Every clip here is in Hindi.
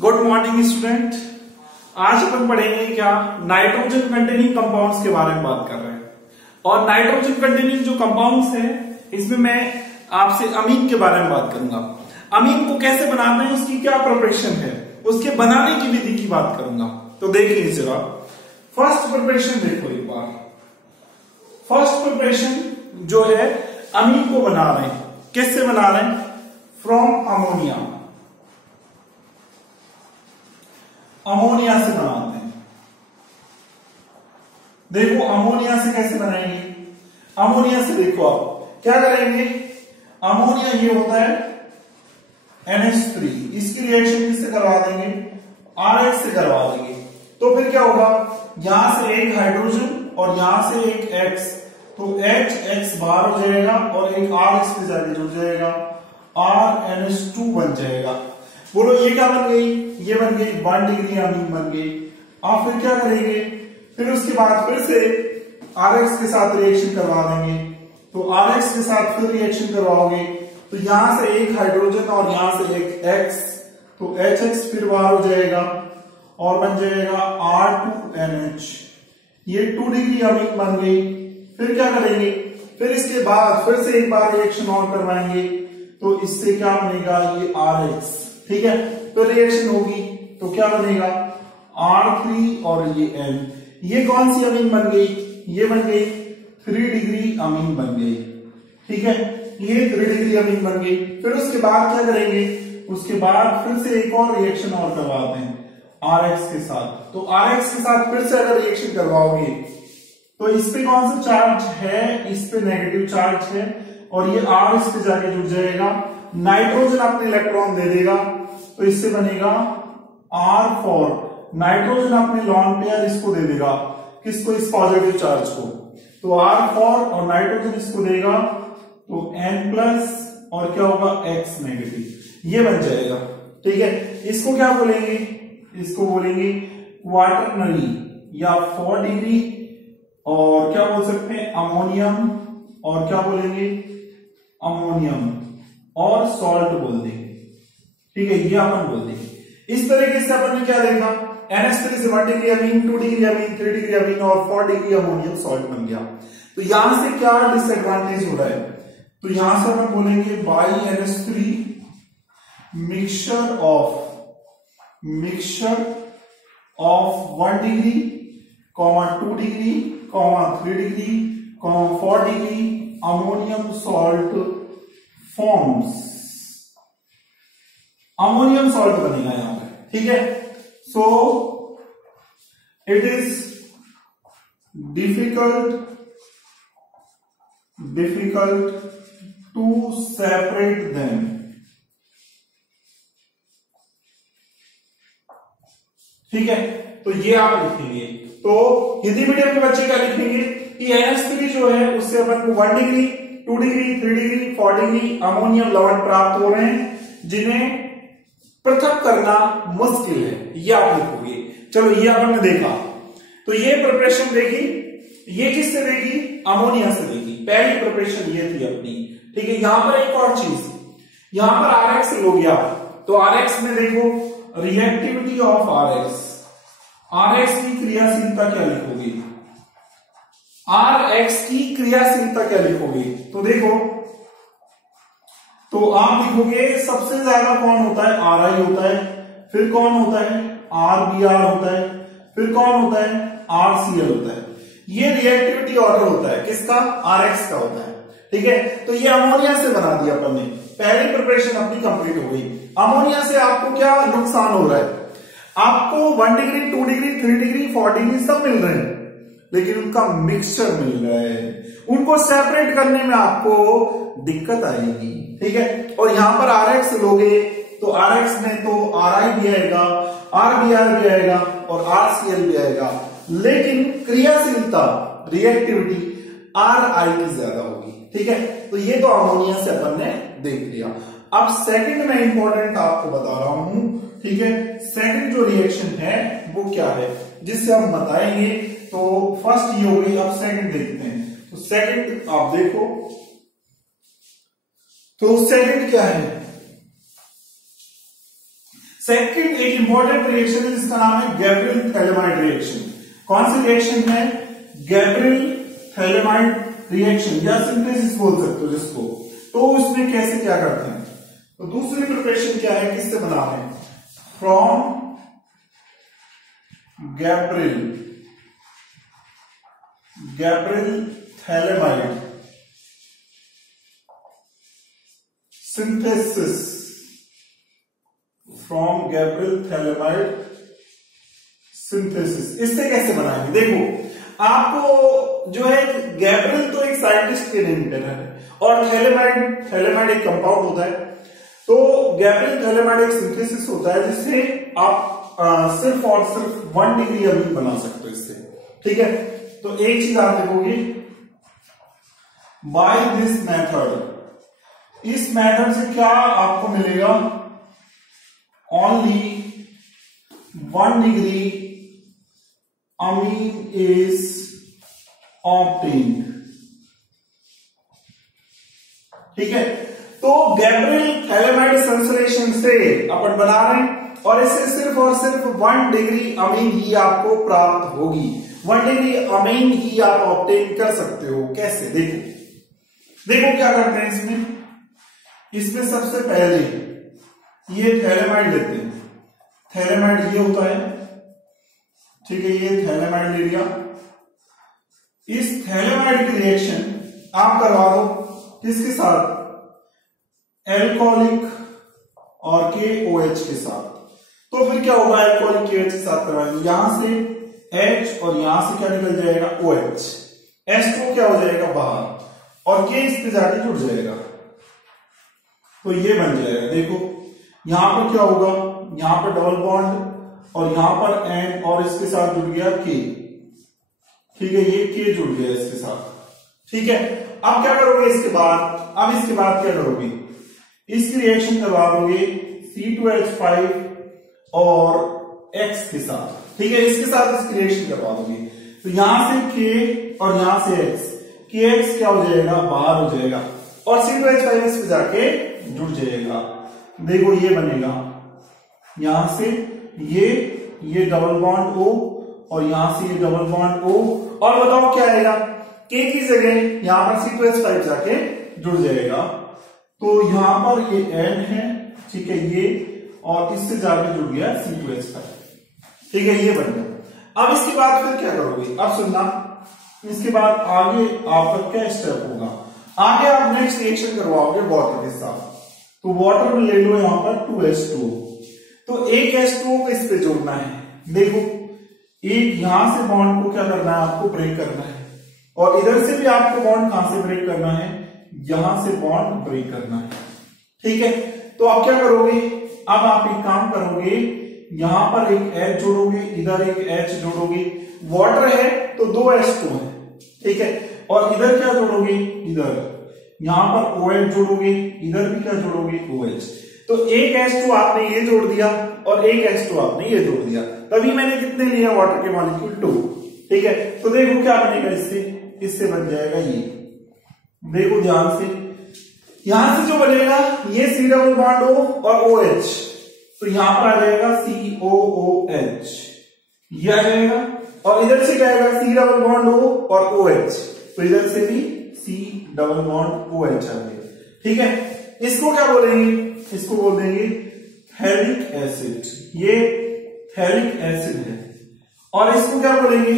Good morning student. आज अपन पढ़ेंगे क्या नाइट्रोजन कंटेनिंग कंपाउंड्स के बारे में बात कर रहे हैं। और नाइट्रोजन कंटेनिंग जो कंपाउंड्स हैं इसमें मैं आपसे अमीन के बारे में बात करूंगा। अमीन को कैसे बनाते हैं, उसकी क्या प्रिपरेशन है, उसके बनाने की विधि की बात करूंगा। तो देखिए जरा, फर्स्ट प्रिपरेशन देखो एक बार। फर्स्ट प्रिपरेशन जो है अमीन को बना रहे हैं, किससे बना रहे हैं? From ammonia. अमोनिया से बनाते हैं। देखो अमोनिया से कैसे बनाएंगे। अमोनिया से देखो आप क्या करेंगे, अमोनिया ये होता है NH3, इसकी रिएक्शन किससे करवा देंगे? RH से करवा देंगे। तो फिर क्या होगा, यहां से एक हाइड्रोजन और यहां से एक X, तो H बाहर हो जाएगा और एक RH पे जाके जुड़ जाएगा, RNH2 बन जाएगा। बोलो ये क्या बन गई? ये बन गई 1 डिग्री अमीन बन गई। आप फिर क्या करेंगे, फिर उसके बाद फिर से RH के साथ रिएक्शन करवा देंगे। तो RH के साथ फिर रिएक्शन करवाओगे तो यहां से एक हाइड्रोजन और यहां से एक X, तो HX फिर बाहर हो जाएगा और बन जाएगा R2NH। ये 2 डिग्री अमीन बन गई। फिर क्या करेंगे, फिर इसके बाद फिर से एक बार रिएक्शन और करवाएंगे तो इससे क्या बनेगा, ये RH, ठीक है। फिर रिएक्शन होगी तो क्या बनेगा, R3 और ये N। ये कौन सी अमीन बन गई? ये बन गई 3 डिग्री अमीन बन गई, ठीक है। ये 3 डिग्री अमीन बन गई। फिर उसके बाद क्या करेंगे, उसके बाद फिर से एक और रिएक्शन और करवाते हैं RX के साथ। तो RX के साथ फिर से अगर रिएक्शन करवाओगे तो इस पे कौन सा चार्ज है, इस पे नेगेटिव चार्ज है और ये R इस पे जाके जुड़ जाएगा। नाइट्रोजन अपने इलेक्ट्रॉन दे देगा तो इससे बनेगा R4। नाइट्रोजन अपने लॉन पेयर इसको दे देगा, किसको? इस पॉजिटिव चार्ज को। तो R4 और नाइट्रोजन इसको देगा तो N+ और क्या होगा, X नेगेटिव, ये बन जाएगा, ठीक है। इसको क्या बोलेंगे, इसको बोलेंगे क्वाटरनरी या 4 डिग्री, और क्या बोल सकते हैं अमोनियम, और क्या बोलेंगे अमोनियम और सॉल्ट बोल देंगे, ठीक है। ये अपन बोल देंगे। इस तरीके से अपन ने क्या देखा, NH3 से 1 डिग्री अमीन, 2 डिग्री अमीन, 3 डिग्री अमीन और 4 डिग्री अमोनियम सॉल्ट बन गया। तो यहां से क्या डिसएडवांटेज हो रहा है, तो यहां से अपन बोलेंगे by NH3 mixture of 1 degree, 2 degree, 3 degree, 4 degree ammonium salt forms. Ammonium salt बनेगा यहां पे, ठीक है। So it is difficult to separate them, ठीक है। तो ये आप लिखेंगे। तो हिंदी मीडियम के बच्चे क्या लिखेंगे कि NH3 जो है उससे अपन को 1 degree, 2 degree, 3 degree, 4 degree ammonium लवण प्राप्त हो रहे हैं जिन्हें पृथक करना मुश्किल है, ये आप लिखोगे। चलो ये अपन ने देखा। तो ये प्रिपरेशन देखी, ये किससे देखी? अमोनिया से देखी। पहली प्रिपरेशन ये थी अपनी, ठीक है। यहां पर एक और चीज, यहां पर RX हो गया तो RX में देखो रिएक्टिविटी ऑफ RX की क्रियाशीलता क्या लिखोगे? RX की क्रियाशीलता क्या लिखोगे? तो देखो, तो आप लिखोगे सबसे ज्यादा कौन होता है, RI होता है, फिर कौन होता है, RBr होता है, फिर कौन होता है, RCl होता है। ये रिएक्टिविटी ऑर्डर होता है किसका? RX का होता है, ठीक है। तो ये अमोनिया से बना दिया अपन ने, पहली प्रिपरेशन अपनी कंप्लीट हो गई। अमोनिया से आपको क्या नुकसान हो रहा है? आपको 1 डिग्री, 2 डिग्री, 3 डिग्री, 4 डिग्री सब मिल रहे हैं, लेकिन उनका मिक्सचर मिल रहा है। उनको सेपरेट करने में आपको दिक्कत आएगी, ठीक है। और यहां पर RX लोगे तो RX में तो RI भी आएगा, RBr भी आएगा और RCl भी आएगा, लेकिन क्रियाशीलता रिएक्टिविटी RI की ज्यादा होगी, ठीक है। तो ये तो अमोनिया से अपन ने देख लिया। अब सेकंड में इंपॉर्टेंट आपको बता रहा हूं, ठीक है। सेकंड जो रिएक्शन है वो क्या है जिससे हम बताएंगे। तो फर्स्ट ये हो गई, अब सेकंड देखते हैं। तो सेकंड आप देखो, तो सेकंड क्या है, सेकंड एक इंपॉर्टेंट रिएक्शन है जिसका नाम है गैब्रियल थैलेमाइड रिएक्शन। कौन सी रिएक्शन है? गैब्रियल थैलेमाइड रिएक्शन या सिंथेसिस बोल सकते हो जिसको। तो इसमें कैसे क्या करते हैं? तो दूसरी प्रिपरेशन क्या है, किससे बना है? From Gabriel phthalimide synthesis, from Gabriel phthalimide synthesis. इससे कैसे बनाएंगे? देखो आपको जो है, गैब्रियल तो एक साइंटिस्ट के नेम है और थैलेमाइड एक कंपाउंड होता है। तो गैब्रियल थैलेमाइड एक सिंथेसिस होता है जिससे आप सिर्फ और सिर्फ 1 डिग्री अमीन बना सकते हो इससे। ठीक है, तो एक चीज आप देखोगे, बाय दिस मेथड, इस मेथड से क्या आपको मिलेगा? Only 1 degree amine is obtained. ठीक है, तो गैब्रियल थैलेमाइड संश्लेषण से अपन बना रहे हैं और इससे सिर्फ और सिर्फ 1 डिग्री अमीन ही आपको प्राप्त होगी। 1 डिग्री अमीन ही आप ऑब्टेन कर सकते हो। कैसे? देखो क्या करते हैं इसमें सबसे पहले ये थैलेमाइड लेते हैं। थैलेमाइड ये होता है, ठीक है, ये थैलेमाइड ले लिया। इस थैलेमाइड की रिएक्शन आप करवा दो किसके साथ? एल्कोहलिक और KOH के साथ। तो फिर क्या होगा? एल्कोहलिक KOH के साथ करवाएंगे, यहां से H और यहां से क्या निकल जाएगा? OH। H2 क्या हो जाएगा? बाहर, और K इस पे जाके जुड़ जाएगा, तो ये बन जाएगा। देखो यहां पर क्या होगा? यहां पर डबल बॉन्ड और यहां पर N और इसके साथ जुड़ गया K। ठीक है, ये K जुड़ गया इसके साथ। ठीक है, अब क्या करोगे इसके बाद? अब इसके बाद क्या करोगे? इसकी रिएक्शन करवा दोगे C2H5 और X के साथ। ठीक है, इसके साथ इसकी रिएक्शन करवा दोगे, तो यहां से K और यहां से X, KX क्या हो जाएगा? बाहर हो जाएगा और C2H5 इस पे जाके जुड़ जाएगा। देखो ये बनेगा, यहां से ये डबल बॉन्ड O और यहां से ये डबल बॉन्ड O, और बताओ क्या आएगा? K की जगह यहां पर C2H5 जाके जुड़ जाएगा, तो यहां पर ये N है, ठीक है, ये और इससे जाके जुड़ गया C2H5। ठीक है, ये बन गया। अब इसके बाद फिर क्या करोगे? अब सुनना, इसके बाद आगे आपका क्या स्टेप होगा? आगे आप नेक्स्ट रिएक्शन करवाओगे वाटर के साथ। तो वाटर में ले लो यहां पर 2H2, तो एक H2O को इस पे जोड़ना है। देखो एक यहां से बॉन्ड को क्या करना है? आपको ब्रेक करना है, और इधर से भी आपको बॉन्ड कहां से ब्रेक करना है? यहां से बॉन्ड ब्रेक करना है। ठीक है, तो आप क्या करोगे? अब आप एक काम करोगे, यहां पर एक H जोड़ोगे, इधर एक H जोड़ोगे। वाटर है तो 2 H2 है, ठीक है, और इधर क्या जोड़ोगे? इधर यहां पर OH जोड़ोगे, इधर भी क्या जोड़ोगे? OH। तो एक H2 आपने ये जोड़ दिया और एक H2 आपने ये जोड़ दिया, तभी मैंने कितने लिया? वाटर के मॉलिक्यूल 2। ठीक है, तो देखो क्या बनेगा इससे बन जाएगा ये। देखो ध्यान से, यहां से जो बनेगा ये C डबल बॉन्ड O और OH, तो यहां पर आ जाएगा COOH, ये आ जाएगा, और इधर से क्या आएगा? C डबल बॉन्ड O और OH, तो इधर से भी C डबल बॉन्ड OH आ गया। ठीक है, इसको क्या बोलेंगे? इसको बोल देंगे थैलिक एसिड। ये थैलिक एसिड है, और इसको क्या बोलेंगे?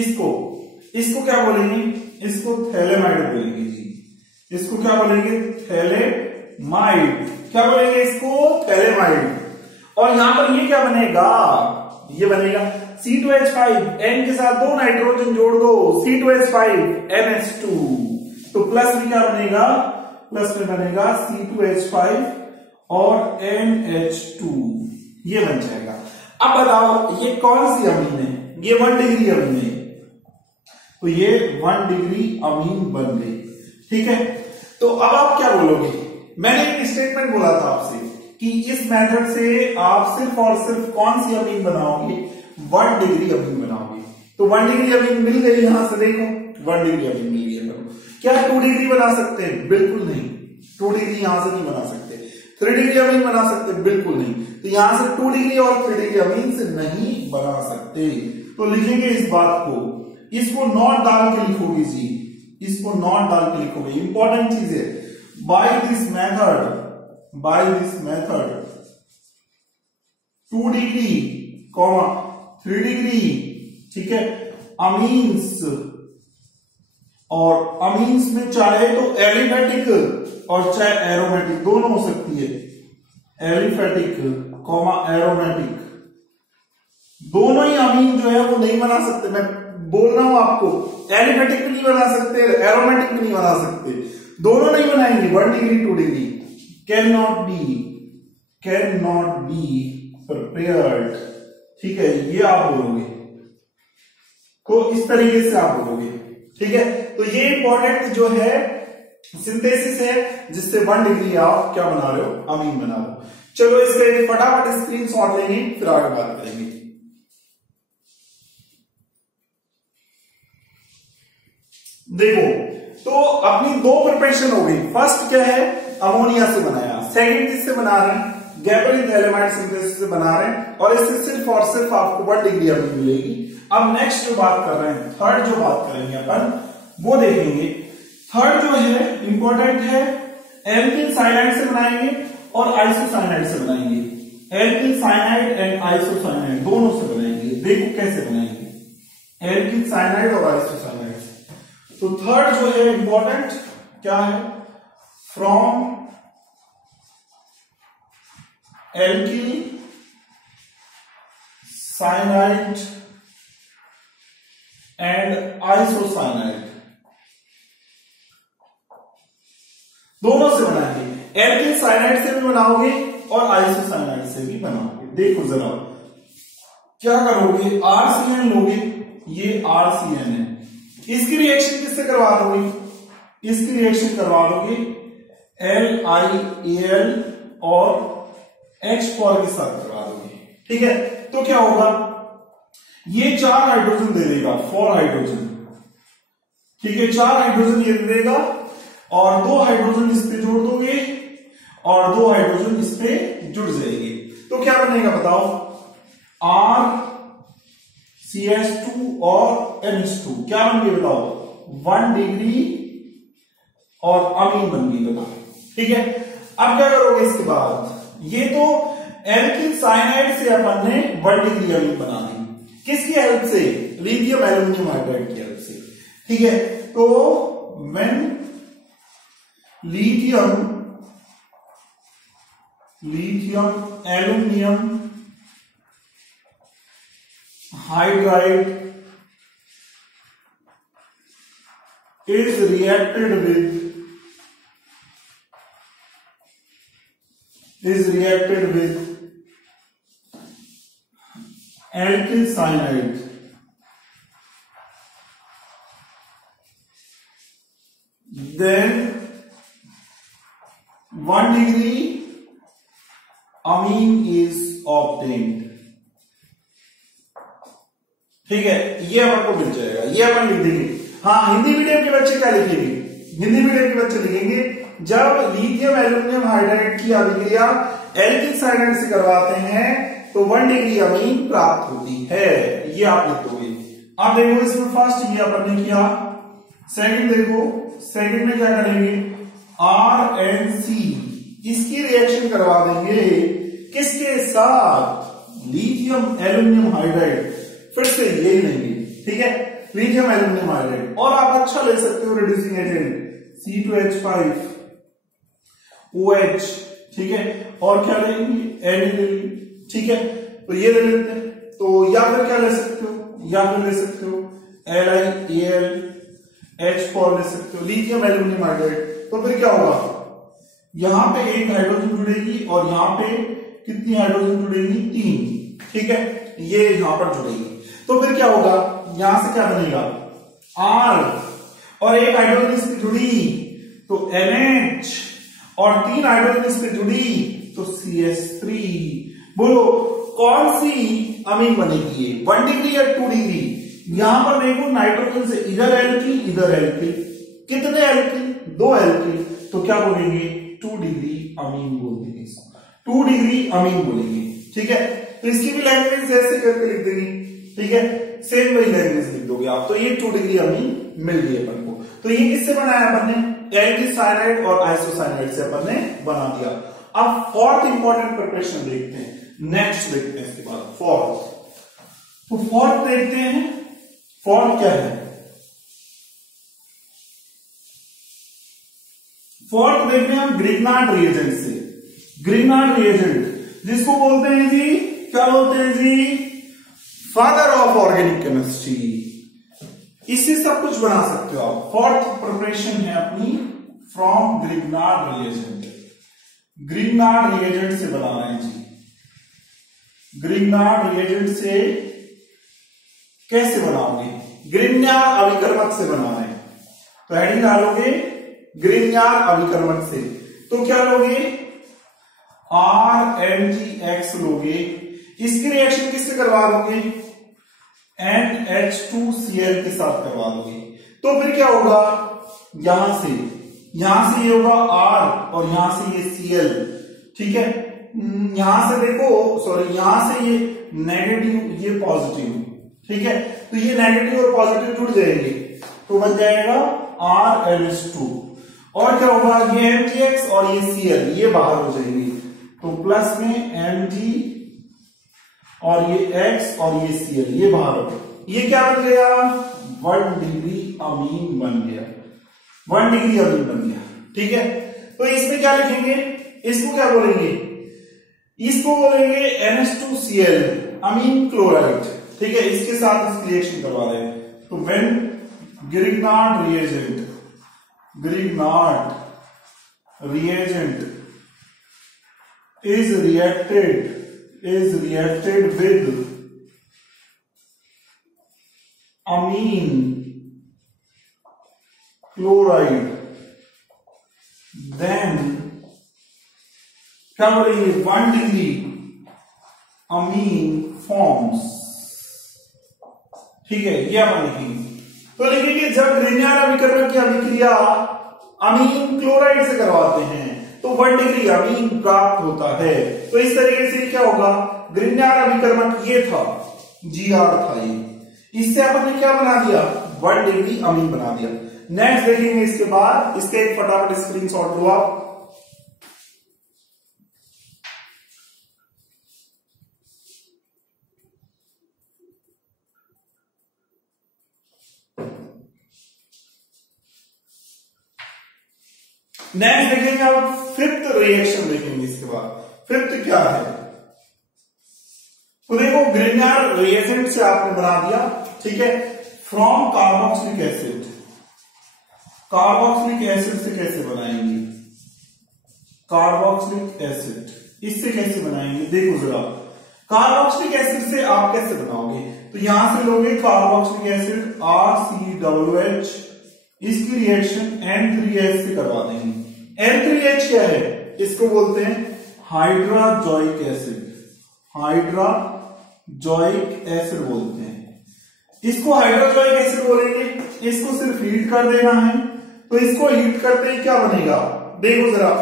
इसको क्या बोलेंगे? इसको थैलेमाइड बोलेंगे जी। इसको क्या बोलेंगे? थैलेमाइड। क्या बोलेंगे इसको? थैलेमाइड। और यहां पर ये क्या बनेगा? ये बनेगा C2H5, N के साथ 2 नाइट्रोजन जोड़ दो, C2H5 NH2, तो प्लस में क्या बनेगा? प्लस में बनेगा C2H5 और NH2, ये बन जाएगा। अब बताओ ये कौन सी अमीन है? ये 1 डिग्री अमीन है, तो ये 1 डिग्री अमीन बन गई। ठीक है, तो अब आप क्या बोलोगे? मैंने एक स्टेटमेंट बोला था आपसे कि इस मेथड से आप सिर्फ और सिर्फ कौन सी अमीन बनाओगे? 1 डिग्री अमीन बनाओगे। तो 1 डिग्री अमीन मिल गई, यहां से देखो 1 डिग्री अमीन मिल गई। क्या 2 डिग्री बना सकते हैं? बिल्कुल नहीं, 2 डिग्री यहां से नहीं बना सकते। 3 डिग्री अमीन बना सकते? बिल्कुल नहीं। तो यहां से 2 डिग्री और 3 डिग्री अमीन से नहीं बना सकते। तो लिखेंगे इस बात को, इसको नॉट डाल के लिखोगे जी, इसको नॉट डाल के लिखोगे, इंपॉर्टेंट चीज है। By this method 2 degree 3 degree, ठीक है, अमीन्स, और अमीन्स में चाहे तो एलिफेटिक और चाहे एरोमेटिक दोनों हो सकती है। एलिफेटिक एरोमेटिक दोनों ही अमीन जो है वो नहीं बना सकते। मैं बोल रहा हूं आपको, एलिफेटिक भी नहीं बना सकते, एरोमेटिक भी नहीं बना सकते, दोनों नहीं बनाएंगे। 1 degree 2 degree can not be prepared, ठीक है, ये आप बोलोगे। तो इस तरीके से आप बोलोगे, ठीक है। तो ये इंपॉर्टेंट जो है सिंथेसिस है, जिससे 1 डिग्री आप क्या बना रहे हो, अमीन बना रहे हो। चलो इसका एक फटाफट स्क्रीनशॉट लेंगे, फिर आगे बात करेंगे। देखो, तो अपनी 2 प्रिपरेशन हो गई। फर्स्ट क्या है, अमोनिया से बनाया। सेकंड किससे बना रहे हैं, गैबरिन थैलेमाइड सिंथेसिस से बना रहे हैं, और इससे सिर्फ और सिर्फ आपको 1 डिग्री अमीन मिलेगी। अब नेक्स्ट जो बात कर रहे हैं, थर्ड जो बात करेंगे अपन, वो देखेंगे। थर्ड जो है इंपॉर्टेंट है, एल्किल साइनाइड से बनाएंगे और आइसोसाइनाइड से बनाएंगे। एल्किल साइनाइड एंड आइसोसाइनाइड दोनों से बनाएंगे। देखो कैसे बनाएंगे, एल्किल साइनाइड और आइसोसाइनाइड। तो थर्ड जो है इंपॉर्टेंट क्या है, from alkyl cyanide and isocyanide दोनों से बनाएंगे। एल्किल साइनाइड से भी बनाओगे और आइसोसाइनाइड से भी बनाओगे। देखो जरा क्या करोगे, आरसीएन लोगे, ये आरसीएन है, इसकी रिएक्शन किससे करवा दोगे, इसकी रिएक्शन करवा दोगे LiAl और H4 के साथ करवा दोगे, ठीक है। तो क्या होगा, ये 4 हाइड्रोजन दे देगा, 4 हाइड्रोजन, ठीक है, 4 हाइड्रोजन ये दे देगा, और 2 हाइड्रोजन इस पे जोड़ दोगे और 2 हाइड्रोजन इस पे जुड़ जाएंगे। तो क्या बनेगा बताओ, RCH2 और NH2 क्या बन गई बताओ, 1 डिग्री और अमीन बन गई, बताओ, ठीक है। अब क्या करोगे इसके बाद, ये तो एल्किल साइनाइड से अपन ने 1 डिग्री अमीन बना दी, किसकी हेल्प से, लिथियम एल्यूमिनियम हाइड्राइड की हेल्प से, ठीक है। तो when lithium aluminium hydride is reacted with alkyl cyanide, then 1 degree amine is obtained, ठीक है। ये अपन को मिल जाएगा, ये अपन लिख देंगे। हाँ, हिंदी मीडियम के बच्चे क्या लिखेंगे, हिंदी मीडियम के बच्चे लिखेंगे, जब लिथियम एल्यूमिनियम हाइड्राइड की अभिक्रिया एल्किल साइनाइड से करवाते हैं तो 1 डिग्री अमीन प्राप्त होती है, ये आप लिखोगे। अब देखो इसमें फर्स्ट ये अपन ने किया, सेकंड देखो, सेकंड में क्या करेंगे, RNC इसकी रिएक्शन करवा देंगे, किसके साथ, लिथियम एल्यूमिनियम हाइड्राइड, फिर से यही लेंगे, ठीक है, लिथियम एल्यूमिनियम हाइड्राइड। और आप अच्छा ले सकते हो रिड्यूसिंग एजेंट C2H5 OH, ठीक है, और क्या लेंगे, एनिलीन, ठीक है, तो ये ले लेते हैं। तो या फिर क्या ले सकते हो, या फिर ले सकते हो LiAl H4 ले सकते हो, लिथियम एल्यूमिनियम हाइड्राइड। तो फिर क्या होगा, यहां पे 1 हाइड्रोजन जुड़ेगी और यहां पे कितनी हाइड्रोजन जुड़ेगी, 3, ठीक है, ये यहां पर जुड़ेगी। तो फिर क्या होगा, यहां से क्या बनेगा, R और 1 हाइड्रोजन इस पे जुड़ी तो NH और 3 हाइड्रोजन इस पे जुड़ी तो CH3। बोलो कौन सी अमीन बनेगी, ये 1 डिग्री या 2 डिग्री। यहां पर देखो नाइट्रोजन से इधर एल्किल इधर एल्किल, कितने एल्किल, 2 एल्किल, तो क्या बोलेंगे 2 डिग्री अमीन बोल देंगे इसको, 2 डिग्री अमीन बोलेंगे। ठीक है, तो इसकी भी लैंग्वेज ऐसे करके लिख देंगे। ठीक है, सेम वही लैंग्वेज लिख दोगे आप। तो ये 2 डिग्री अमीन मिल गई अपन को। तो ये किससे बनाया अपन ने? एल्डिसाइनाइड और आइसोसाइनाइड से अपन ने बना दिया। अब फोर्थ इंपॉर्टेंट प्रिपरेशन देखते हैं, नेक्स्ट देखते हैं इसके बाद फोर्थ। तो फोर्थ देखते हैं, फोर्थ क्या है? फोर्थ देखते हैं हम ग्रिग्नार्ड रिएजेंट से। ग्रिग्नार्ड रिएजेंट जिसको बोलते हैं जी, क्या बोलते हैं जी? Father of organic chemistry. इससे सब कुछ बना सकते हो आप। फोर्थ प्रिपरेशन है अपनी from Grignard reagent. Grignard reagent से बना रहे हैं जी। ग्रिग्नार्ड रिएजेंट से कैसे बनाओगे? ग्रिग्नार्ड अभिकर्मक से बना रहे हैं, तो हेडिंग डालोगे ग्रिग्नार्ड अभिकर्मक से। तो क्या लोगे? RMgX लोगे। इसकी रिएक्शन किससे करवा दोगे? NH2Cl के साथ करवा दोगे। तो फिर क्या होगा? यहां से ये होगा R और यहां से ये Cl। ठीक है, यहां से देखो, सॉरी, यहां से ये नेगेटिव, ये पॉजिटिव। ठीक है, तो ये नेगेटिव और पॉजिटिव जुड़ जाएंगे, तो बन जाएगा RNH2। और क्या होगा? ये MgX और ये Cl ये बाहर हो जाएंगे, तो प्लस में Mg और ये X और ये Cl ये बाहर हो गए। ये क्या बन गया? 1 डिग्री अमीन बन गया। 1 डिग्री अमीन बन गया। ठीक है, तो इसमें क्या लिखेंगे? इसको क्या बोलेंगे? इसको बोलेंगे NH2Cl अमीन क्लोराइड। ठीक है, इसके साथ इसकी रिएक्शन करवा रहे हैं। तो when Grignard reagent is reacted with amine chloride, then क्या बोलेंगे? 1 डिग्री अमीन फॉर्म्स। ठीक है, ये अपन लिखेंगे। तो लिखेंगे जब ग्रिग्नार्ड अभिकर्मक की अभिक्रिया अमीन क्लोराइड से करवाते हैं तो 1 डिग्री अमीन प्राप्त होता है। तो इस तरीके से क्या होगा? ग्रिग्नार्ड अभिकर्मक ये था, Gr था ये। इससे अपन ने क्या बना दिया? 1 डिग्री अमीन बना दिया। नेक्स्ट देखेंगे इसके बाद, इसके एक फटाफट स्क्रीनशॉट लो आप। नेक्स्ट देखेंगे अब फिफ्थ रिएक्शन देखेंगे इसके बाद। फिफ्थ क्या है? तो देखो, ग्रिग्नार्ड रिएजेंट से आपने बना दिया। ठीक है, from carboxylic acid. Carboxylic acid से कैसे बनाएंगे? कार्बोक्सिलिक एसिड इससे कैसे बनाएंगे? देखो जरा, कार्बोक्सिलिक एसिड से आप कैसे बनाओगे? तो यहां से लोगे कार्बोक्सिलिक एसिड RCOOH, इसकी रिएक्शन N3H से करवा देंगे। N3H क्या है? इसको बोलते हैं हाइड्राजोइक एसिड। हाइड्राजोइक एसिड बोलते हैं इसको, हाइड्राजोइक एसिड बोलेंगे। इसको सिर्फ हीट कर देना है। तो इसको हीट करते ही क्या बनेगा? देखो जरा,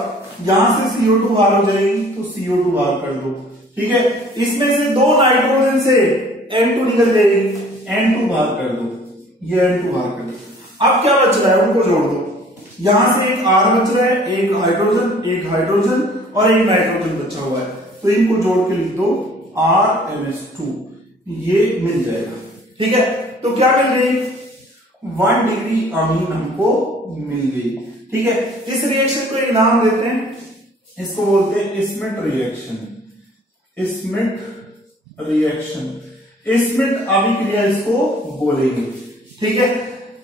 यहां से CO2 बाहर हो जाएगी, तो CO2 बाहर कर दो। ठीक है, इसमें से 2 नाइट्रोजन से N2 निकल जाएगी, N2 बाहर कर दो, ये N2 बाहर कर दो। अब क्या बच रहा है? उनको जोड़ दो। यहां से एक R बच रहा है, एक हाइड्रोजन और एक नाइट्रोजन बचा हुआ है, तो इनको जोड़ के लिख दो RNH2, ये मिल जाएगा। ठीक है, तो क्या मिल गई? 1 डिग्री अमीन हमको मिल गई। ठीक है, इस रिएक्शन को एक नाम देते हैं, इसको बोलते हैं Schmitt reaction. Schmitt reaction, Schmitt अभिक्रिया इसको बोलेंगे। ठीक है,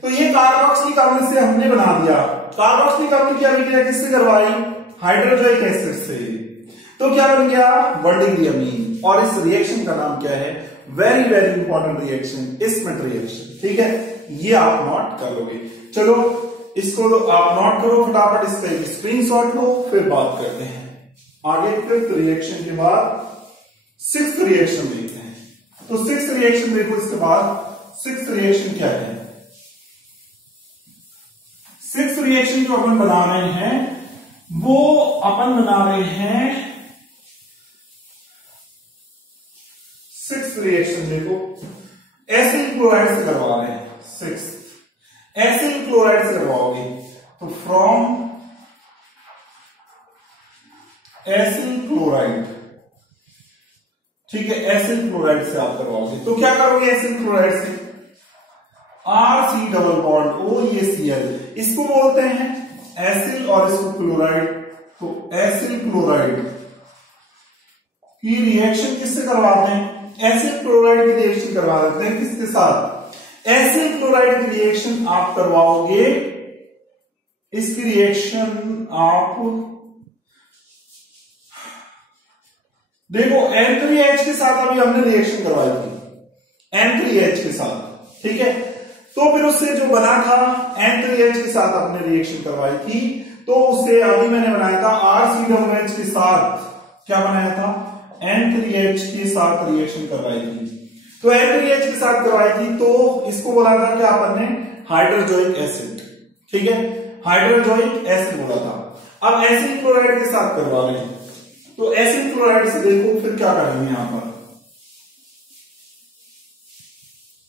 तो ये कार्बोक्सिलिक अम्ल से हमने बना दिया। कार्बोक्सिलिक अम्ल की अभिक्रिया किससे करवाई? हाइड्रोजोइक एसिड से। तो क्या बन गया? 1 डिग्री अमीन। और इस रिएक्शन का नाम क्या है? Very very important reaction, Schmitt reaction. ठीक है, ये आप नोट कर लोगे। चलो इसको आप नोट करो फटाफट, इसका एक स्क्रीनशॉट लो, फिर बात करते हैं आगे। फिफ्थ रिएक्शन के बाद सिक्स्थ रिएक्शन देखते हैं। तो सिक्स्थ रिएक्शन देखो, इसके बाद सिक्स्थ रिएक्शन क्या है? सिक्स्थ रिएक्शन जो अपन बना रहे हैं वो अपन बना रहे हैं 6th रिएक्शन। देखो एसिल क्लोराइड से करवा रहे हैं 6th एसिल क्लोराइड से करवाओगे तो फ्रॉम एसिल क्लोराइड, ठीक है, एसिल क्लोराइड से आप करवाओगे तो क्या करोगे एसिल क्लोराइड से RC डबल बॉन्ड O, ये Cl, इसको बोलते हैं एसिल और इसको क्लोराइड। तो एसिल क्लोराइड की रिएक्शन किससे करवाते हैं? एसिल क्लोराइड की रिएक्शन करवा देते हैं किसके साथ? एसिल क्लोराइड की रिएक्शन आप करवाओगे, इसकी रिएक्शन आप देखो N3H के साथ अभी हमने रिएक्शन करवाई थी N3H के साथ, ठीक है। तो फिर उससे जो बना था N3H के साथ आपने रिएक्शन करवाई थी, तो उससे अभी मैंने बनाया था RCOH के साथ, क्या बनाया था? N3H के साथ रिएक्शन करवाई थी। तो N3H के साथ करवाई थी तो इसको बोला था क्या अपन ने? हाइड्रोजोइक एसिड, ठीक है, हाइड्रोजोइक एसिड बोला था। अब एसिल क्लोराइड के साथ करवा रहे हैं तो एसिल क्लोराइड से देखो फिर क्या करेंगे यहां पर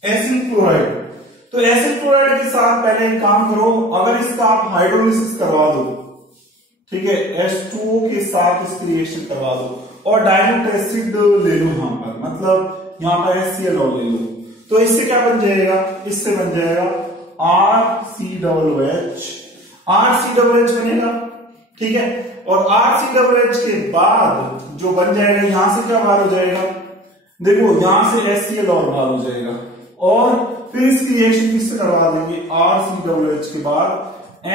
एसिल क्लोराइड। तो एसिल क्लोराइड के साथ पहले एक काम करो, अगर इसका आप हाइड्रोलिसिस करवा दो, ठीक है, H2O के साथ इसकी रिएक्शन करवा दो और डाइल्यूट एसिड ले लो यहां पर, मतलब यहां पर HCl और ले लो, तो इससे क्या बन जाएगा? इससे बन जाएगा RCOOH, RCOOH बनेगा, ठीक है। और RCOOH के बाद जो बन जाएगा यहां से क्या बाहर हो जाएगा? देखो यहां से HCl और बाहर हो जाएगा और फिर इसकी रिएक्शन किससे करवा देंगे? RCOOH के बाद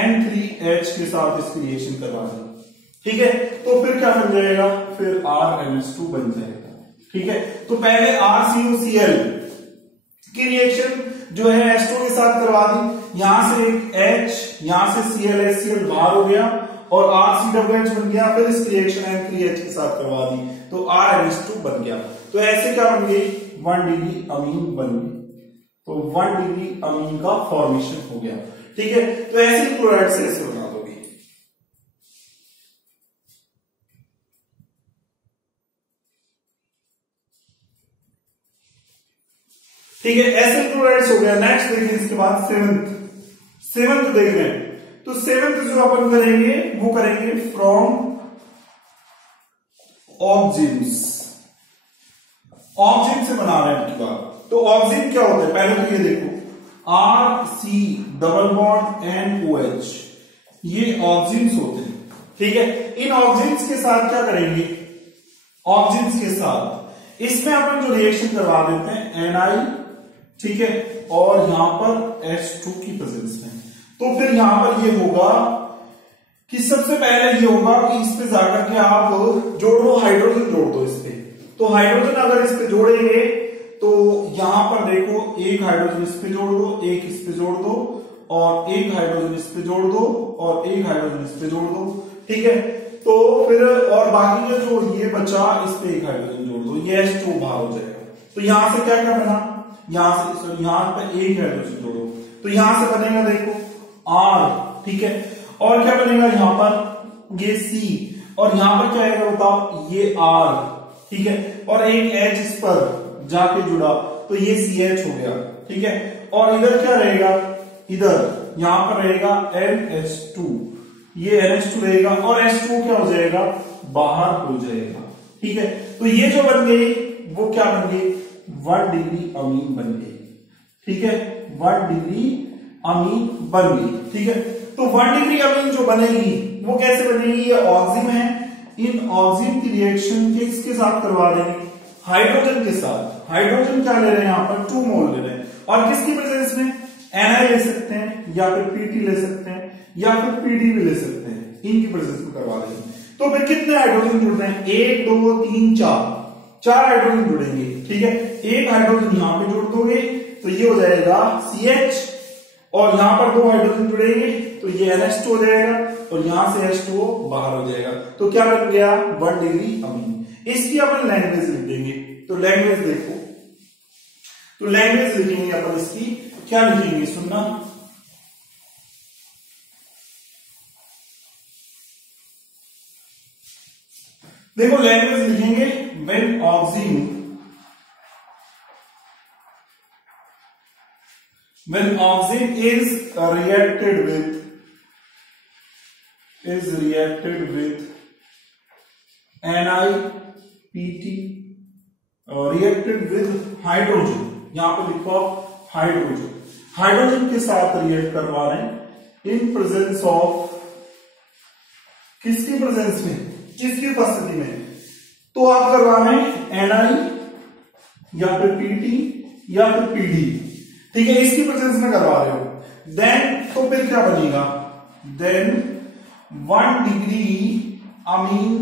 N3H के साथ इसकी रिएक्शन करवा देंगे, ठीक है। तो फिर क्या बन जाएगा? फिर RNH2 बन जाएगा, ठीक है। तो पहले RCOCl की रिएक्शन जो है H2 के साथ करवा दी, यहां से एक H, यहां से Cl HCl बाहर हो गया और RCOOH बन गया, फिर इस रिएक्शन N3H के साथ करवा दी तो RNH2 बन गया। तो ऐसे क्या बन गई? 1 डिग्री अमीन बन गई, तो 1 डिग्री अमीन का फॉर्मेशन हो गया, ठीक है। तो एसिल क्लोराइड से ऐसे बना दोगे, ठीक है, एसिल क्लोराइड हो गया। नेक्स्ट देखिए इसके बाद सेवंथ देख रहे हैं, तो सेवंथ जो अपन करेंगे वो करेंगे फ्रॉम ऑक्जिन्स, ऑक्जिन से बना रहे हैं की बात। तो ऑक्जिन क्या होता है? पहले तो ये देखो RC डबल बॉन्ड NOH, ये ऑक्जिन्स होते हैं, ठीक है। इन ऑक्जिन्स के साथ क्या करेंगे? ऑक्जिन्स के साथ इसमें अपन जो रिएक्शन करवा देते हैं Ni, ठीक है, और यहां पर H2 की प्रेजेंस में, तो फिर यहां पर ये होगा कि सबसे पहले ये होगा कि इस पे जाकर के आप जोड़ो, हाइड्रोजन जोड़ दो इस पे। तो हाइड्रोजन अगर इस पे जोड़ेंगे तो यहां पर देखो एक हाइड्रोजन इस पे जोड़ दो, एक इस पे जोड़ दो और एक हाइड्रोजन इस पे जोड़ दो और एक हाइड्रोजन इस पे जोड़ दो, ठीक है। तो फिर और बाकी का जो ये बचा इस पे एक हाइड्रोजन जोड़ दो, ये H2 बाहर हो जाएगा। तो यहां से क्या क्या बना? यहां से यहां पे एक हाइड्रोजन जोड़ो तो यहां से बनेगा देखो R, ठीक है, और क्या बनेगा यहां पर? ये C, और यहां पर क्या आएगा बताओ? ये R, ठीक है, और एक H इस पर जाके जुड़ा तो ये CH हो गया, ठीक है। और इधर क्या रहेगा? इधर यहां पर रहेगा NH2, ये NH2 रहेगा और H2 क्या हो जाएगा? बाहर हो जाएगा, ठीक है। तो ये जो बन गई वो क्या बन गई? 1 डिग्री अमीन बन गई, ठीक है, 1 डिग्री अमीन बन गई, ठीक है। तो 1 डिग्री अमीन जो बनेगी वो कैसे बनेगी? ये ऑक्सिन है, इन ऑक्सिन की रिएक्शन किसके साथ करवा देंगे? हाइड्रोजन के साथ। हाइड्रोजन क्या ले रहे हैं यहां पर? 2 मोल ले रहे हैं, और किसकी प्रेजेंस में? Ni ले सकते हैं या फिर Pt ले सकते हैं या फिर Pd भी ले सकते हैं, इनकी प्रेजेंस में करवा देंगे। तो फिर कितने हाइड्रोजन जुड़ रहे हैं? 1 2 3 4 हाइड्रोजन जुड़ेंगे, ठीक है। एक हाइड्रोजन यहां पे जोड़ दोगे तो ये हो जाएगा CH, और यहां पर 2 हाइड्रोजन जुड़ेंगे तो ये NH2 हो जाएगा और यहां से H2O बाहर हो जाएगा। तो क्या बन गया? 1 डिग्री अमीन। इसकी अपन लैंग्वेज लिख देंगे, तो लैंग्वेज देखो, तो लैंग्वेज लिखेंगे अपन इसकी, क्या लिखेंगे सुनना, देखो लैंग्वेज लिखेंगे, when oxygen is reacted with NiPT, reacted with hydrogen, यहां पे लिखो हाइड्रोजन के साथ रिएक्ट करवा रहे हैं इन प्रेजेंस ऑफ, किसकी प्रेजेंस में, किसकी उपस्थिति में, तो आप करवा रहे हैं Ni या फिर Pt या फिर Pd, ठीक है, इसकी प्रेजेंस में करवा रहे हो। देन तो फिर क्या बनेगा, then 1 degree amine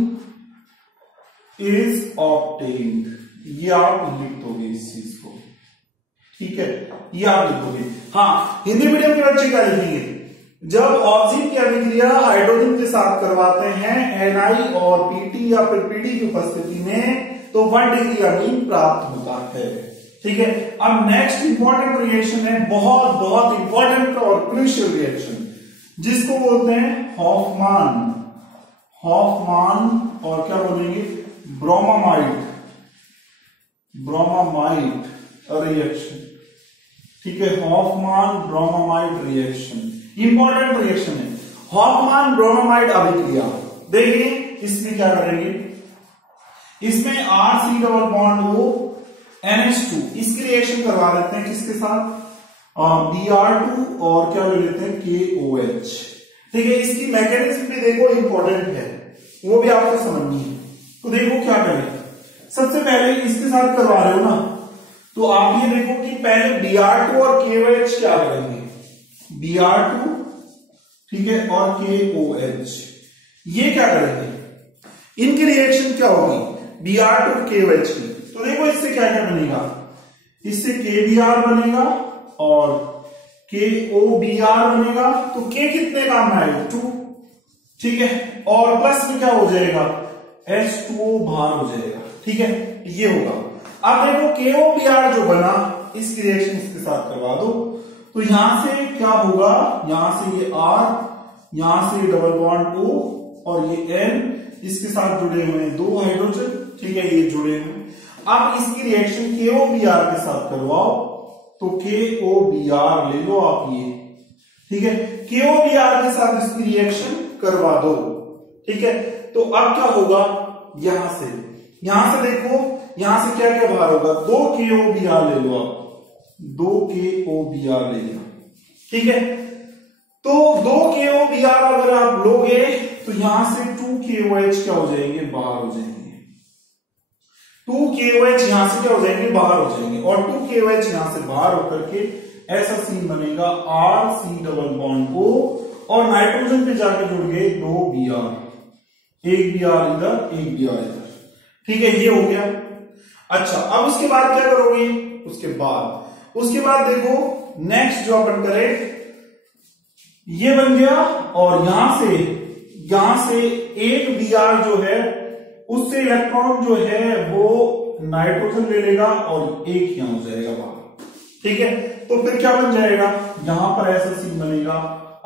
is obtained, ये आप लिख दोगे इस चीज को, ठीक है, ये आप लिख दोगे। हाँ, हिंदी मीडियम के बच्चे क्या लिखेंगे, जब ऑक्सीजन की अभिक्रिया हाइड्रोजन के साथ करवाते हैं Ni और Pt या फिर Pd की उपस्थिति में, तो 1 डिग्री अमीन प्राप्त होता है, ठीक है। अब नेक्स्ट इंपॉर्टेंट रिएक्शन है, बहुत बहुत इंपॉर्टेंट और क्रूशियल रिएक्शन, जिसको बोलते हैं हॉफमान और क्या बोलेंगे, ब्रोमामाइड रिएक्शन, ठीक है, हॉफमान ब्रोमामाइड रिएक्शन, इंपॉर्टेंट रिएक्शन है। हॉफमान ब्रोमामाइड अभिक्रिया, देखिए इसमें क्या करेंगे, इसमें RC double bond O NH2, इसकी रिएक्शन करवा लेते हैं किसके साथ, Br2 और क्या ले लेते हैं KOH, ठीक है। इसकी मैकेनिज्म भी देखो इंपॉर्टेंट है, वो भी आपको समझनी है। तो देखो क्या करें, सबसे पहले इसके साथ करवा रहे हो ना, तो आप ये देखो कि पहले Br2 और KOH क्या करेंगे, Br2, ठीक है, और KOH, ये क्या करेंगे, इनकी रिएक्शन क्या होगी, Br2 KOH की। तो देखो इससे क्या क्या बनेगा, इससे KBr बनेगा और KOBr बनेगा, तो K कितने काम में आएगा, 2, ठीक है, और प्लस में क्या हो जाएगा, H2O बाहर हो जाएगा, ठीक है, ये होगा। अब देखो KOBr जो बना, इसकी रिएक्शन इसके साथ करवा दो, तो यहां से क्या होगा, यहां से ये R, यहां से डबल बॉन्ड O और ये N, इसके साथ जुड़े हुए हैं 2 हाइड्रोजन, ठीक है, ये जुड़े हुए। अब इसकी रिएक्शन KOBr के साथ करवाओ, तो KOBr ले लो आप ये, ठीक है, KOBr के साथ इसकी रिएक्शन करवा दो, ठीक है। तो अब क्या होगा, यहां से देखो, यहां से क्या क्या बाहर होगा, 2 KOBr ले लो आप, 2 KOBr ले लो, ठीक है। तो 2 KOBr अगर आप लोगे, तो यहां से 2 KOH क्या हो जाएंगे, बाहर हो जाएंगे, 2 KOH यहां से क्या हो जाएंगे, बाहर हो जाएंगे, और 2 KOH यहां से बाहर होकर के ऐसा सीन बनेगा, RC डबल बॉन्ड O और नाइट्रोजन पे जाकर जुड़ गए 2 Br, एक Br इधर, एक Br इधर, ठीक है, ये हो गया। अच्छा, अब उसके बाद क्या करोगे, उसके बाद देखो नेक्स्ट जो अपन करें, ये बन गया, और यहां से एक Br जो है, उससे इलेक्ट्रॉन जो है वो नाइट्रोजन ले लेगा और एक यहां हो जाएगा बाहर, ठीक है। तो फिर क्या बन जाएगा, यहां पर ऐसा सीन बनेगा,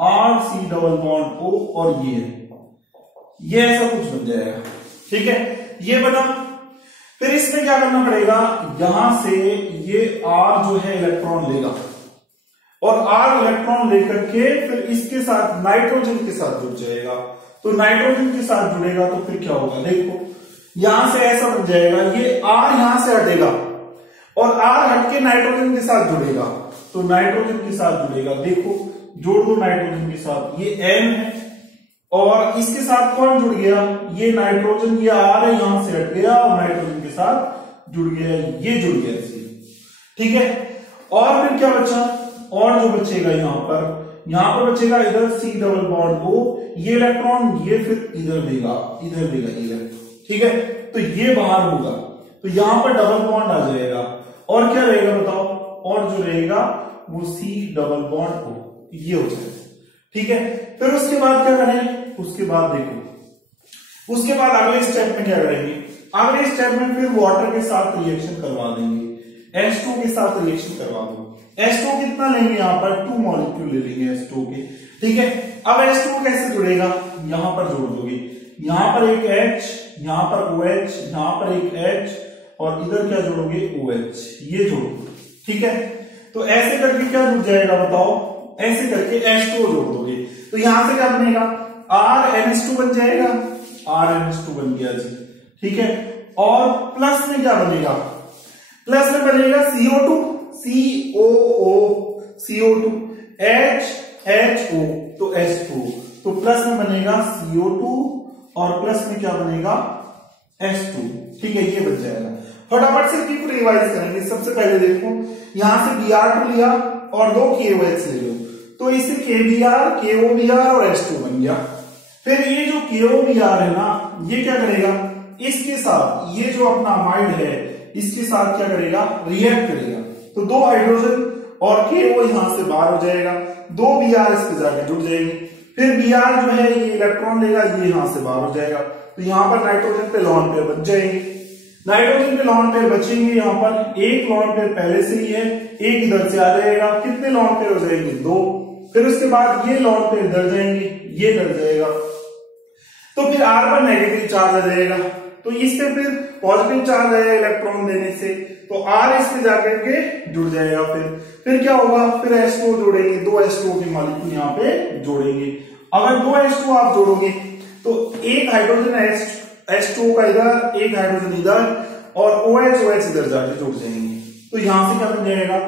RC डबल बॉन्ड O और ये ऐसा कुछ बन जाएगा, ठीक है, ये बना। फिर इसमें क्या करना पड़ेगा, यहां से ये R जो है इलेक्ट्रॉन लेगा, और R इलेक्ट्रॉन लेकर के फिर इसके साथ नाइट्रोजन के साथ जुड़ जाएगा, तो नाइट्रोजन के साथ जुड़ेगा, तो फिर क्या होगा, देखो यहां से ऐसा बन जाएगा, ये R यहां से हटेगा और R हटके नाइट्रोजन के साथ जुड़ेगा, तो नाइट्रोजन के साथ जुड़ेगा, देखो जोड़ दो नाइट्रोजन के साथ, ये N है, और इसके साथ कौन जुड़ गया, ये नाइट्रोजन, ये R है, यहां से हट गया और नाइट्रोजन के साथ जुड़ गया, ये जुड़ गया इसे, ठीक है। और फिर क्या बचा, और जो बचेगा यहां पर बचेगा इधर C डबल बॉन्ड O, ये इलेक्ट्रॉन ये फिर इधर देगा, ठीक है, तो ये बाहर होगा, तो यहां पर डबल बॉन्ड आ जाएगा, और क्या रहेगा बताओ, और जो रहेगा वो C डबल बॉन्ड O, ये हो जाएगा, ठीक है। फिर उसके बाद क्या करें, उसके बाद देखो, उसके बाद अगले स्टेप में क्या करेंगे, अगले स्टेप में फिर वाटर के साथ रिएक्शन करवा देंगे, H2 के साथ रिएक्शन करवा दो। H2 कितना लेंगे, यहां पर 2 मॉलिक्यूल ले लेंगे H2 के, ठीक है। अब H2 कैसे जुड़ेगा, यहां पर जोड़ दोगे, यहां पर एक H, यहां पर OH, यहां पर एक H और इधर क्या जोड़ोगे OH, ये जोड़ोगे। ठीक है, तो ऐसे करके क्या जुड़ जाएगा बताओ, ऐसे करके H2 जोड़ दोगे तो यहां से क्या बनेगा, RNH2 बन जाएगा, RNH2 बन गया जी। ठीक है, और प्लस में क्या बनेगा, प्लस में बनेगा CO2, CO2 HHO तो H2, तो प्लस में बनेगा CO2 और प्लस में क्या बनेगा H2। ठीक है, ये बन जाएगा। फटाफट से क्यों रिवाइज करेंगे। सबसे पहले देखो यहां से Br2 लिया और 2 KOH ले लो, तो इसे KBr, KOBr और H2 बन गया। फिर ये जो KOBr है ना, ये क्या करेगा, इसके साथ ये जो अपना अमाइड है इसके साथ क्या करेगा, रिएक्ट करेगा, तो 2 हाइड्रोजन और KO यहां से बाहर हो जाएगा, 2 Br इसके जाके जुड़ जाएंगे। फिर Br जो है ये इलेक्ट्रॉन लेगा, ये यहां से बाहर हो जाएगा, तो यहां पर नाइट्रोजन पे लॉन पेयर बच जाएंगे। नाइट्रोजन पे लॉन पेयर बचेंगे, यहां पर एक लॉन पेयर पहले से ही है, एक इधर से आ जाएगा, कितने लॉन पेयर हो जाएंगे, 2। फिर उसके बाद ये लॉन पेयर इधर जाएंगे, ये इधर जाएगा, तो फिर R पर नेगेटिव चार्ज आ जाएगा, तो इससे फिर पॉजिटिव चार्ज आएगा इलेक्ट्रॉन देने से, तो R इसमें जाकर के जुड़ जाएगा। फिर क्या होगा, फिर H2 जोड़ेंगे, 2 H2 के मॉलिक्यूल यहाँ पे जोड़ेंगे। अगर 2 H2 आप जोड़ोगे तो एक हाइड्रोजन H2 का इधर, एक हाइड्रोजन इधर और OH इधर जाके जुड़ जाएंगे, तो यहां से क्या बन जाएगा,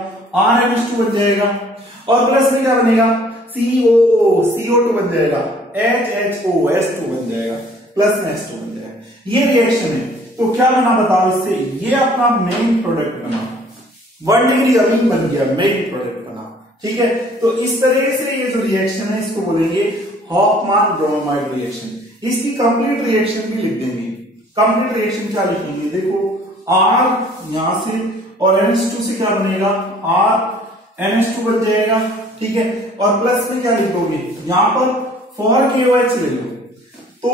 RNH2 बन जाएगा। और प्लस में क्या बनेगा, COO, CO2 बन जाएगा, HHO, H2 बन जाएगा, प्लस में H2 बन जाएगा। ये रिएक्शन है, तो क्या बना बताओ इससे, ये अपना मेन प्रोडक्ट बना, 1 डिग्री अमीन बन गया, मेन प्रोडक्ट बना। ठीक है, तो इस तरह से ये जो रिएक्शन है इसको बोलेंगे हॉफमैन ब्रोमाइड रिएक्शन। इसकी कंप्लीट रिएक्शन भी लिख देंगे। कंप्लीट रिएक्शन क्या लिखेंगे, देखो R यहां से और NH2 से क्या बनेगा, RNH2 बन जाएगा। ठीक है, और प्लस में क्या लिख दोगे, यहां पर 4 KOH ले लो, तो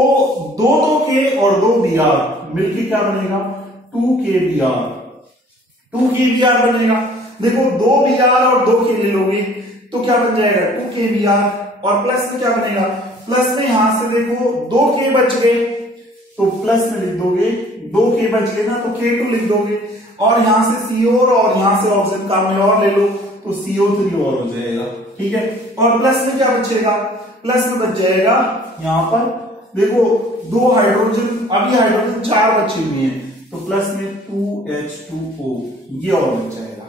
2 K और 2 Br मिलके क्या बनेगा, 2 KBr, 2 KBr बनेगा। देखो 2 Br और 2 K ले लोगे तो क्या बन जाएगा, 2 KBr, और प्लस में क्या बनेगा, प्लस में यहां से देखो 2 K बच गए, तो प्लस में लिख दोगे, 2 K बच गए ना, तो K2 लिख दोगे, और यहां से CO और यहां से ऑक्सीजन कार्बन और ले लो, तो CO3 और हो जाएगा। ठीक है, और प्लस में क्या बचेगा, प्लस में बच जाएगा यहां पर देखो 2 हाइड्रोजन, अभी हाइड्रोजन 4 बचे हुए हैं, तो प्लस में 2H2O ये और बच जाएगा।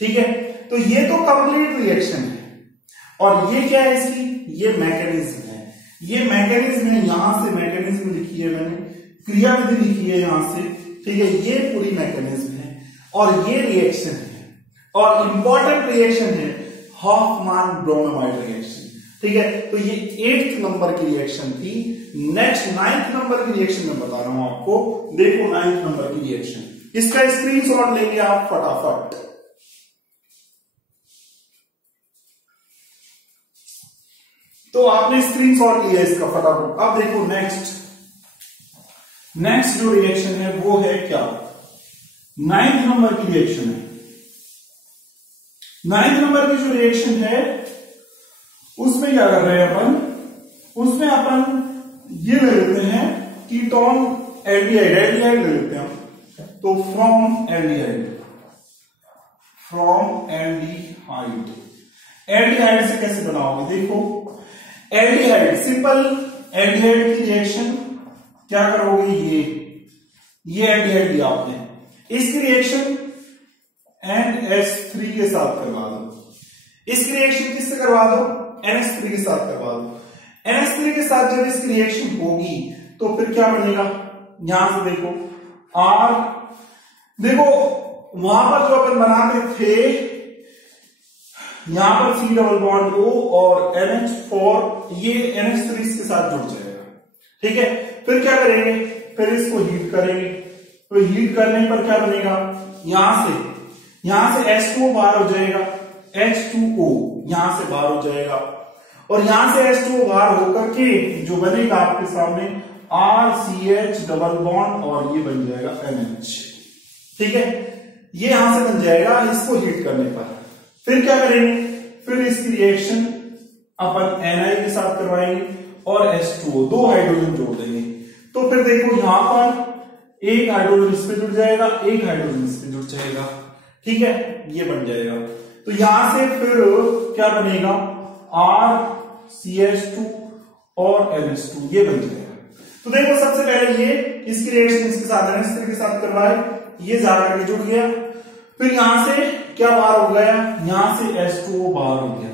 ठीक है, तो ये तो कंप्लीट रिएक्शन है। और ये क्या है इसकी, ये मैकेनिज्म है, ये मैकेनिज्म है, यहां से मैकेनिज्म लिखी है मैंने, क्रियाविधि लिखी है यहां से। ठीक है, ये पूरी मैकेनिज्म है और ये रिएक्शन है, और इंपॉर्टेंट रिएक्शन है हॉफमैन ब्रोमाइड रिएक्शन। ठीक है, तो ये 8th नंबर की रिएक्शन थी। नेक्स्ट 9th नंबर की रिएक्शन मैं बता रहा हूं आपको, देखो 9th नंबर की रिएक्शन, इसका स्क्रीनशॉट लेंगे आप फटाफट। तो आपने स्क्रीनशॉट लिया इसका फटाफट। अब देखो नेक्स्ट जो रिएक्शन है वो है क्या, 9th नंबर की रिएक्शन है। 9th नंबर की जो रिएक्शन है उसमें क्या कर रहे हैं अपन, उसमें अपन ये ले लेते हैं कीटोन एल्डिहाइड, एल्डिहाइड ले लेते हैं हम, तो फ्रॉम एल्डिहाइड, एल्डिहाइड से कैसे बनाओगे, देखो एल्डिहाइड, सिंपल एल्डिहाइड की रिएक्शन क्या करोगे, ये एल्डिहाइड दिया आपने, इसकी रिएक्शन NH3 के साथ करवा दो, इसकी रिएक्शन किससे करवा दो, NH3 के साथ करवा दो। NH3 के साथ जब इसकी रिएक्शन होगी तो फिर क्या बनेगा, यहां से देखो R, देखो वहां पर जो अपन बनाते थे यहां पर C डबल बॉन्ड O और NH4, ये NH3 के साथ जुड़ जाएगा। ठीक है, फिर क्या करेंगे, फिर इसको हीट करेंगे, तो हीट करने पर क्या बनेगा, यहां से H2O बाहर हो जाएगा, H2O यहां से बाहर हो जाएगा, और यहां से H2O बाहर होकर के जो बनेगा आपके सामने RCH डबल बॉन्ड, और ये बन जाएगा NH। ठीक है, ये यहां से बन जाएगा इसको हीट करने पर। फिर क्या करेंगे, फिर इसकी रिएक्शन अपन Ni के साथ करवाएंगे और H2O, 2 हाइड्रोजन जोड़ देंगे, तो फिर देखो यहां पर एक हाइड्रोजन इस पे जुड़ जाएगा, एक हाइड्रोजन इस पे जुड़ जाएगा, ठीक है, ये बन जाएगा। तो यहां से फिर क्या बनेगा, RCH2 और NH2 ये बन जाएगा। तो देखो सबसे पहले ये इसकी रिएक्शन इसके साथ NH3 के साथ करवाए, ये जाकर के जुड़ गया, फिर यहां से क्या बाहर हो गया, यहां से H2O बाहर हो गया,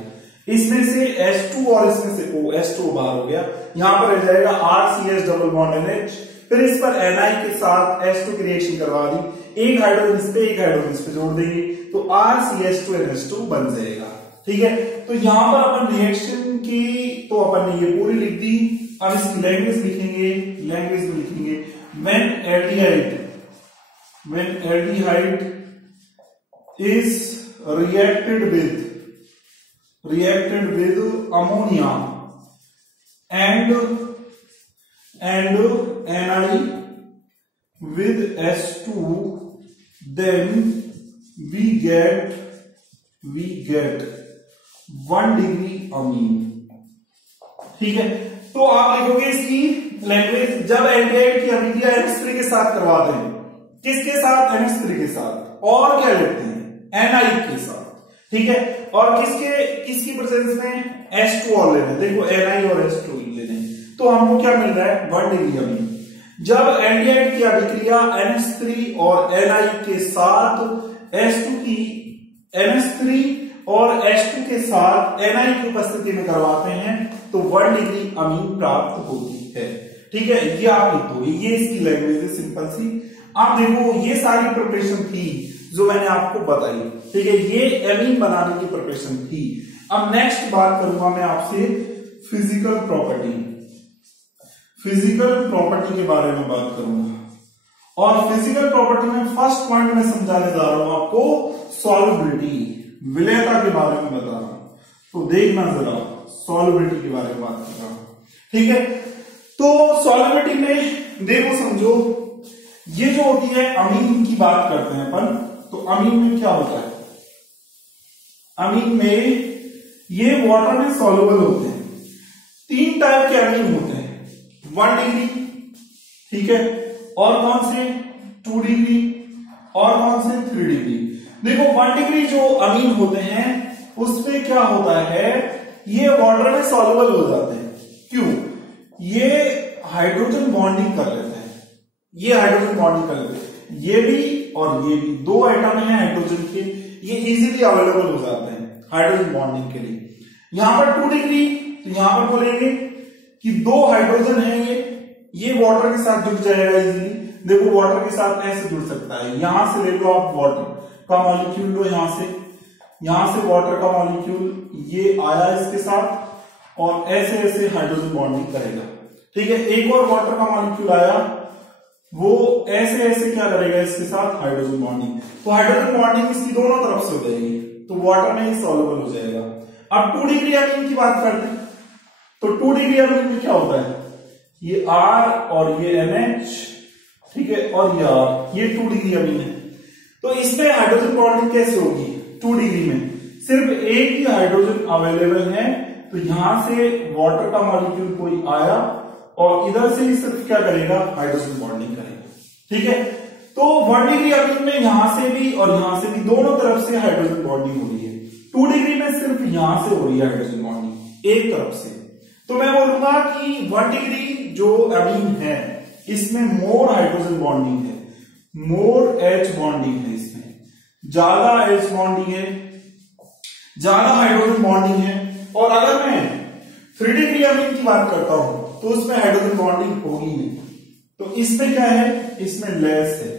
इसमें से H2 और इसमें से OH2 बाहर हो गया, यहां पर रह जाएगा RCH डबल बॉन्ड NH, फिर इस पर Ni के साथ H2 की रिएक्शन करवा दी, एक हाइड्रोजन इस पे एक हाइड्रोजन इस पे जोड़ देंगे, तो RCH2NH2 बन जाएगा, ठीक है। तो यहां पर अपन रिएक्शन की तो अपन ने ये पूरी लिख दी। अब इसकी लैंग्वेज लिखेंगे, लैंग्वेज में लिखेंगे when aldehyde is reacted with ammonia and Ni with H2, then we get 1 degree अमीन, ठीक है। तो आप लिखोगे इसकी लैंग्वेज, जब एल्डिहाइड की अभिक्रिया NH3 के साथ करवाते हैं, किसके साथ, NH3 के साथ, और क्या लेते हैं, Ni के साथ, ठीक है, और किसकी प्रेजेंस में H2 और लेना है, देखो Ni और H2 लेने हैं, तो हमको क्या मिल रहा है 1 डिग्री अमीन। जब एल्डिहाइड की अभिक्रिया NH3 और Ni के साथ NH3 और H2 के साथ Ni की उपस्थिति में करवाते हैं तो 1 डिग्री अमीन प्राप्त होती है, ठीक है। ये आप लिख दो, ये इसकी लैंग्वेज है सिंपल सी। आप देखो ये सारी प्रिपरेशन थी जो मैंने आपको बताई, ठीक है, ये अमीन बनाने की प्रिपरेशन थी। अब नेक्स्ट बात करूंगा मैं आपसे फिजिकल प्रॉपर्टी के बारे में बात करूंगा, और फिजिकल प्रॉपर्टी में फर्स्ट पॉइंट में समझाने जा रहा हूं आपको सॉल्युबिलिटी, विलेयता के बारे में बता रहा हूं, तो देखना जरा, सॉल्युबिलिटी के बारे में बात कर रहा हूं, ठीक है। तो सॉल्युबिलिटी में देखो समझो, ये जो होती है अमीन की बात करते हैं अपन, तो अमीन में क्या होता है, अमीन में ये वाटर में सॉल्युबल होते हैं, 3 टाइप के अमीन होते हैं, 1 डिग्री, ठीक है, और कौन से 2 डिग्री, और कौन से 3 डिग्री। देखो 1 डिग्री जो अमीन होते हैं उसमें क्या होता है, ये वाटर में सॉल्युबल हो जाते हैं, क्यों, ये हाइड्रोजन बॉन्डिंग कर लेते हैं, ये हाइड्रोजन बॉन्डिंग कर लेते हैं, ये भी और ये भी 2 एटम है हाइड्रोजन के, ये इजीली अवेलेबल हो जाते हैं हाइड्रोजन बॉन्डिंग के लिए। यहां पर 2 डिग्री, तो यहां पर बोलेंगे कि 2 हाइड्रोजन है, ये वाटर के साथ जुड़ जाएगा इजीली, देखो वाटर के साथ ऐसे जुड़ सकता है, यहां से ले लो आप वाटर का मॉलिक्यूल लो, यहां से वाटर का मॉलिक्यूल ये आया इसके साथ, और ऐसे ऐसे हाइड्रोजन बॉन्डिंग करेगा, ठीक है। एक और वाटर का मॉलिक्यूल आया, वो ऐसे ऐसे क्या करेगा इसके साथ हाइड्रोजन बॉन्डिंग, तो हाइड्रोजन बॉन्डिंग इसकी दोनों तरफ से हो जाएगी, तो वाटर में ही सॉल्युबल हो जाएगा। अब 2 डिग्री अमीन की बात करते हैं, तो 2 डिग्री अमीन में क्या होता है, ये R और ये NH, ठीक है, और ये R, ये 2 डिग्री अमीन है। तो इसमें हाइड्रोजन बॉन्डिंग कैसे होगी, 2 डिग्री में सिर्फ एक ही हाइड्रोजन अवेलेबल है, तो यहां से वाटर का मॉलिक्यूल कोई आया और इधर से ही सिर्फ क्या करेगा, हाइड्रोजन बॉन्डिंग करेगा, ठीक है। तो 1 डिग्री अमीन में यहां से भी और यहां से भी दोनों तरफ से हाइड्रोजन बॉन्डिंग हो रही है, 2 डिग्री में सिर्फ यहां से हो रही है हाइड्रोजन बॉन्डिंग एक तरफ से। तो मैं बोलूंगा कि 1 डिग्री जो अमीन है इसमें मोर हाइड्रोजन बॉन्डिंग है, मोर H बॉन्डिंग है, इसमें ज्यादा H बॉन्डिंग है, ज्यादा हाइड्रोजन बॉन्डिंग है। और अगर मैं 3 डिग्री अमीन की बात करता हूं तो उसमें हाइड्रोजन बॉन्डिंग होगी नहीं, तो इसमें क्या है, इसमें लेस है,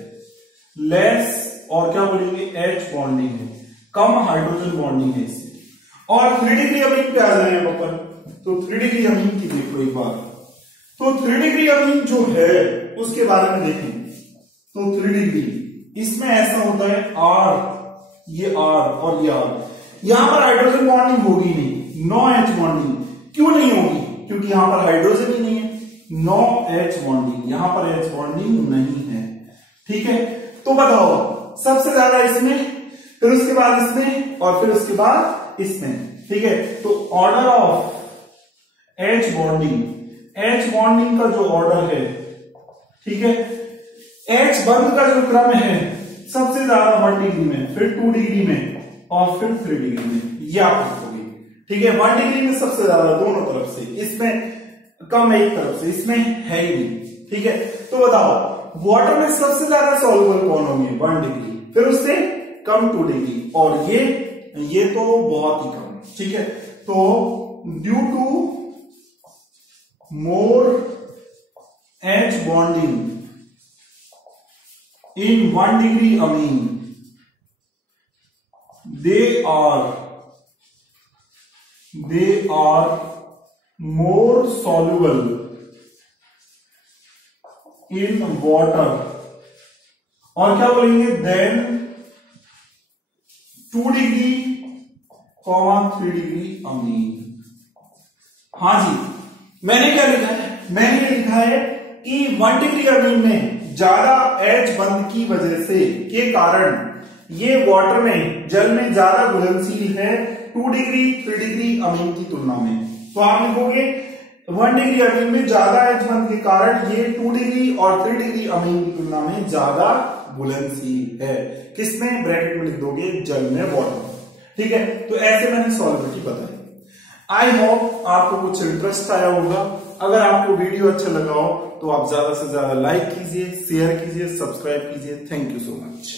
लेस और क्या बोलेंगे H बॉन्डिंग है, कम हाइड्रोजन बॉन्डिंग है इससे। और 3 डिग्री अमीन पे आ जाए अपन, तो 3 डिग्री अमीन की देखो एक बार, तो 3 डिग्री अमीन जो है उसके बारे में देखें, तो 3 डिग्री इसमें ऐसा होता है R, ये R और ये R, यहां पर हाइड्रोजन बॉन्डिंग होगी नहीं, नो H बॉन्डिंग। क्यों नहीं होगी, क्योंकि यहां पर हाइड्रोजन ही नहीं है, नो H बॉन्डिंग, यहां पर H बॉन्डिंग नहीं है, ठीक है। तो बताओ सबसे ज्यादा इसमें, फिर उसके बाद इसमें, और फिर उसके बाद इसमें, ठीक है। तो ऑर्डर ऑफ H बॉन्डिंग का जो ऑर्डर है ठीक है। एच बंद का जो क्रम है सबसे ज्यादा 1 डिग्री में, फिर 2 डिग्री में और फिर 3 डिग्री में, ये आप लिखोगे। ठीक है, 1 डिग्री में सबसे ज्यादा दोनों तरफ से, इसमें कम है एक तरफ से, इसमें है ही नहीं। ठीक है, तो बताओ वाटर में सबसे ज्यादा सॉल्युबल कौन होंगे? 1 डिग्री, फिर उससे कम 2 डिग्री, और ये तो बहुत ही कम। ठीक है, तो due to more H bonding in 1 degree amine, they are more soluble in water, और क्या बोलेंगे? then 2 degree 3 degree amine. हाँ जी, मैंने क्या लिखा है? मैंने लिखा है कि 1 डिग्री अमीन में ज्यादा एच बंद की वजह से के कारण ये वाटर में, जल में ज्यादा घुलनशील है 2 डिग्री 3 डिग्री अमीन की तुलना में। तो आप लिखोगे 1 डिग्री अमीन में ज्यादा एच बंद के कारण ये 2 डिग्री और 3 डिग्री अमीन की तुलना में ज्यादा घुलनशील है। किसमें? ब्रैकेट में लिख दोगे जल में, वाटर। ठीक है, तो ऐसे मैंने सॉल्युबिलिटी बताई। आई होप आपको कुछ इंटरेस्ट आया होगा। अगर आपको वीडियो अच्छा लगा हो तो आप ज्यादा से ज्यादा लाइक कीजिए, शेयर कीजिए, सब्सक्राइब कीजिए। Thank you so much.